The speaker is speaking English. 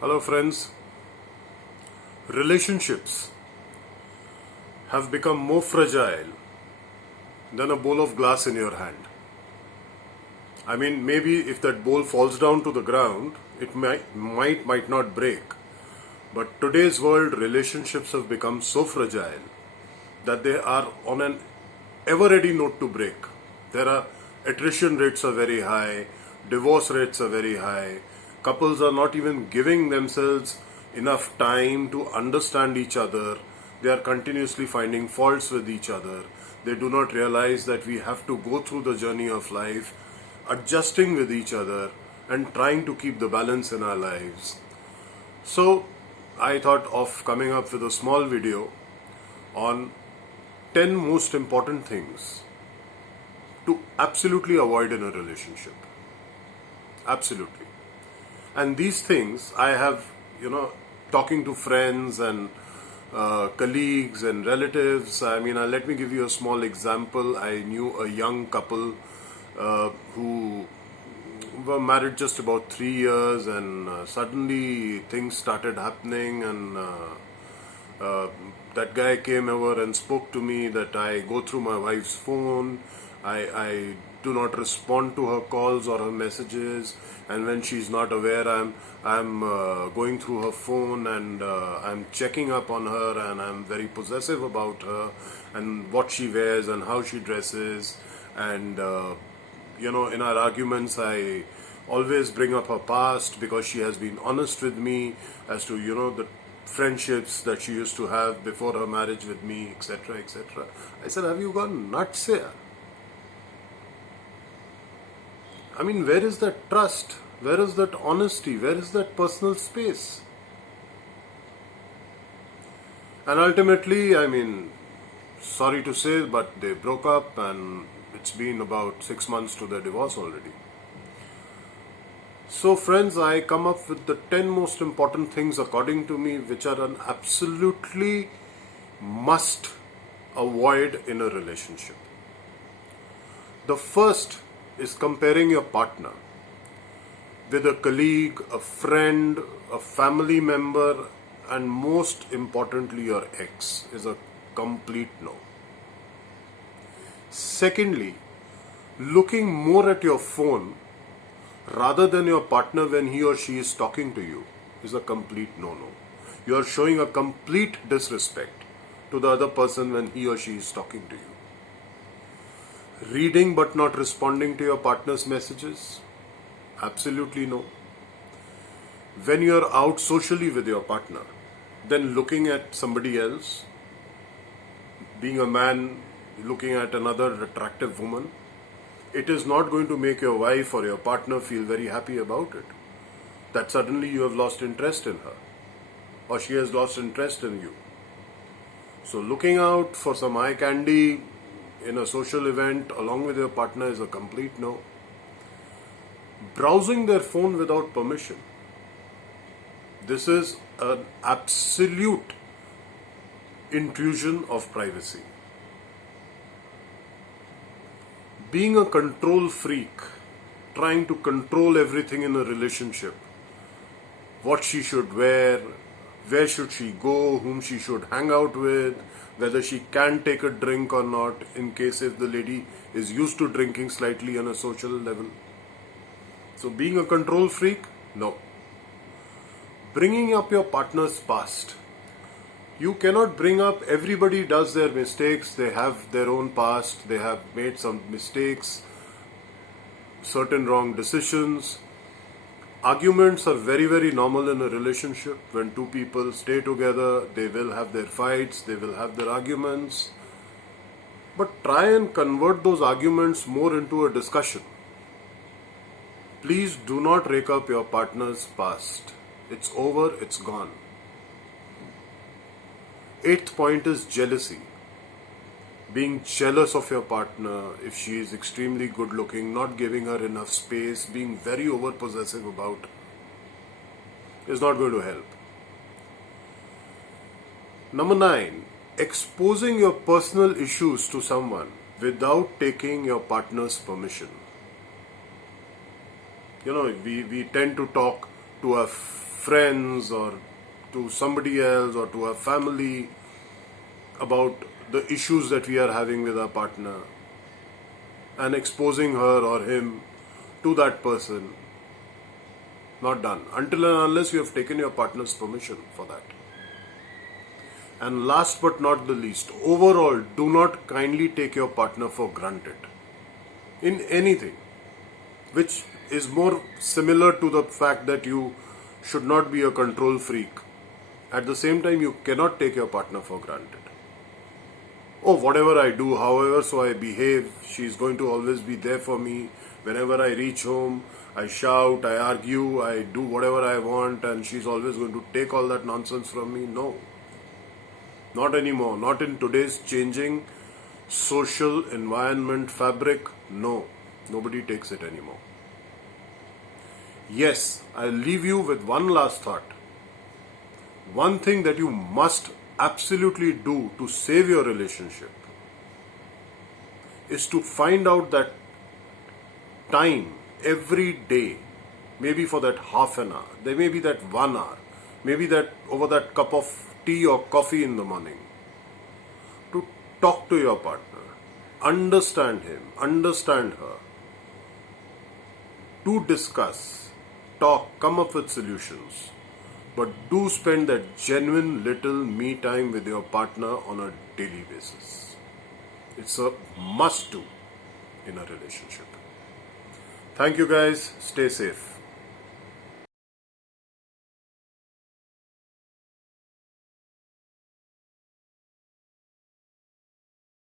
Hello, friends. Relationships have become more fragile than a bowl of glass in your hand. I mean, maybe if that bowl falls down to the ground, it might not break. But today's world, relationships have become so fragile that they are on an ever-ready note to break. There are attrition rates are very high, divorce rates are very high. Couples are not even giving themselves enough time to understand each other. They are continuously finding faults with each other. They do not realize that we have to go through the journey of life, adjusting with each other and trying to keep the balance in our lives. So I thought of coming up with a small video on 10 most important things to absolutely avoid in a relationship. Absolutely. And these things I have, talking to friends and colleagues and relatives. I mean, let me give you a small example. I knew a young couple who were married just about 3 years, and suddenly things started happening, and that guy came over and spoke to me that I go through my wife's phone, I do not respond to her calls or her messages, and when she's not aware, I'm going through her phone, and I'm checking up on her, and I'm very possessive about her and what she wears and how she dresses, and in our arguments I always bring up her past because she has been honest with me as to the friendships that she used to have before her marriage with me, etc., etc. I said, have you gone nuts here? I mean, where is that trust? Where is that honesty? Where is that personal space? And ultimately, I mean, sorry to say, but they broke up, and it's been about 6 months to their divorce already. So friends, I come up with the 10 most important things according to me which are an absolutely must avoid in a relationship. The first is comparing your partner with a colleague, a friend, a family member, and most importantly your ex is a complete no. Secondly, looking more at your phone rather than your partner when he or she is talking to you is a complete no-no. You are showing a complete disrespect to the other person when he or she is talking to you. Reading but not responding to your partner's messages? Absolutely no. When you are out socially with your partner, then looking at somebody else, being a man looking at another attractive woman, it is not going to make your wife or your partner feel very happy about it. That suddenly you have lost interest in her, or she has lost interest in you. So looking out for some eye candy in a social event along with your partner is a complete no. Browsing their phone without permission. This is an absolute intrusion of privacy. Being a control freak, trying to control everything in a relationship, what she should wear, where should she go, whom she should hang out with, whether she can take a drink or not, in case if the lady is used to drinking slightly on a social level. So being a control freak, no. Bringing up your partner's past. You cannot bring up, everybody does their mistakes, they have their own past, they have made some mistakes, certain wrong decisions. Arguments are very, very normal in a relationship. When two people stay together, they will have their fights, they will have their arguments. But try and convert those arguments more into a discussion. Please do not rake up your partner's past. It's over, it's gone. 8th point is jealousy. Being jealous of your partner, if she is extremely good looking, not giving her enough space, being very over possessive about, is not going to help. Number 9, exposing your personal issues to someone without taking your partner's permission. We tend to talk to our friends or to somebody else or to our family about the issues that we are having with our partner and exposing her or him to that person. Not done. Until and unless you have taken your partner's permission for that. And last but not the least, overall, do not kindly take your partner for granted in anything, which is more similar to the fact that you should not be a control freak. At the same time, you cannot take your partner for granted. Oh, whatever I do, however so I behave, she's going to always be there for me. Whenever I reach home, I shout, I argue, I do whatever I want, and she's always going to take all that nonsense from me. No. Not anymore. Not in today's changing social environment fabric. No. Nobody takes it anymore. Yes, I'll leave you with one last thought. One thing that you must absolutely do to save your relationship is to find out that time every day, maybe for that half an hour, there may be that 1 hour, maybe that over that cup of tea or coffee in the morning, to talk to your partner, understand him, understand her, to discuss, talk, come up with solutions. But do spend that genuine little me time with your partner on a daily basis. It's a must do in a relationship. Thank you guys. Stay safe.